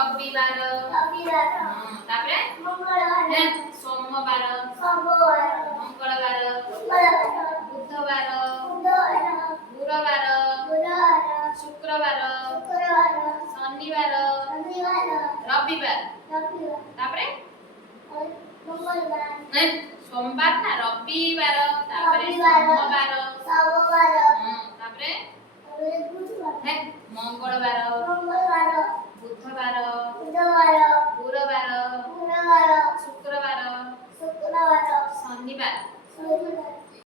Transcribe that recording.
ରବିବାର ତାପରେ ସୋମବାର ମଙ୍ଗଳବାର ବୁଧବାର ଗୁରୁବାର ଶୁକ୍ରବାର ଶନିବାର ରବିବାର ତାପରେ सोमवार ना रविवार तापरे सोमवार तापरे मंगलवार बुधवार गुरुवार शुक्रवार शनिवार